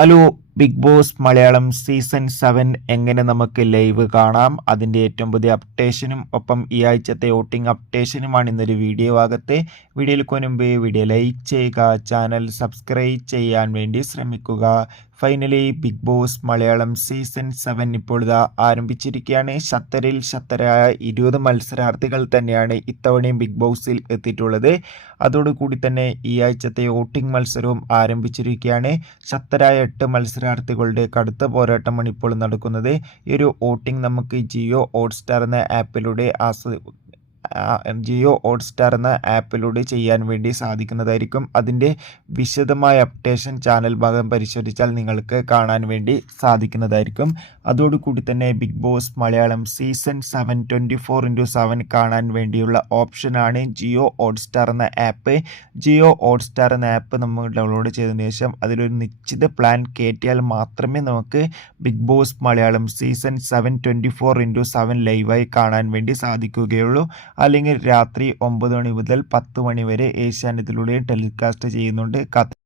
Hello, Bigg Boss Malayalam season 7 എങ്ങനെ നമുക്ക് live കാണാം, അതിൻ്റെ ഏറ്റവും പുതിയ അപ്ഡേഷനും ഒപ്പം ഈ ആഴ്ചത്തെ വോട്ടിംഗ് അപ്ഡേഷനുമാണ് ഇന്നൊരു വീഡിയോ ആകത്തെ. വീഡിയോയിൽ മുൻപ് വീഡിയോ ലൈക്ക് ചെയ്യുക, ചാനൽ സബ്സ്ക്രൈബ് ചെയ്യാൻ വേണ്ടി ശ്രമിക്കുക. Finally Bigg Boss Malayalam season 7 ഇപ്പോൾ ഇതാ ആരംഭിച്ചിരിക്കുകയാണ്. ശക്തരായ 20 മത്സരാർത്ഥികൾ തന്നെയാണ് ഇത്തവണയും ബിഗ് ബോസിൽ എത്തിയിട്ടുള്ളത്. അതോടുകൂടി തന്നെ ഈ ആഴ്ചത്തെ വോട്ടിംഗ് മത്സരവും ആരംഭിച്ചിരിക്കുകയാണ്. ശക്തരായ 8 മത്സരാർത്ഥികളുടെ കടുത്ത പോരാട്ടമാണ് ഇപ്പോൾ നടക്കുന്നത്. ഈ ഒരു വോട്ടിംഗ് നമുക്ക് ജിയോ ഹോട്ട്സ്റ്റാർ എന്ന ആപ്പിലൂടെ എന്ന ആപ്പിലൂടെ ചെയ്യാൻ വേണ്ടി സാധിക്കുന്നതായിരിക്കും. അതിൻ്റെ വിശദമായ അപ്ഡേഷൻ ചാനൽ ഭാഗം പരിശോധിച്ചാൽ നിങ്ങൾക്ക് കാണാൻ വേണ്ടി സാധിക്കുന്നതായിരിക്കും. അതോടുകൂടി തന്നെ ബിഗ് ബോസ് മലയാളം സീസൺ 7 24/7 കാണാൻ വേണ്ടിയുള്ള ഓപ്ഷനാണ് ജിയോ ഹോട്ട്സ്റ്റാർ എന്ന ആപ്പ്. ജിയോ ഹോട്ട്സ്റ്റാർ എന്ന ആപ്പ് നമ്മൾ ഡൗൺലോഡ് ചെയ്തതിനു ശേഷം അതിലൊരു നിശ്ചിത പ്ലാൻ കയറ്റിയാൽ മാത്രമേ നമുക്ക് ബിഗ് ബോസ് മലയാളം സീസൺ 7 24/7 ലൈവായി കാണാൻ വേണ്ടി സാധിക്കുകയുള്ളൂ. അല്ലെങ്കിൽ രാത്രി 9 മണി മുതൽ 10 മണി വരെ ഏഷ്യാനെറ്റിലൂടെ ടെലികാസ്റ്റ് ചെയ്യുന്നുണ്ട്.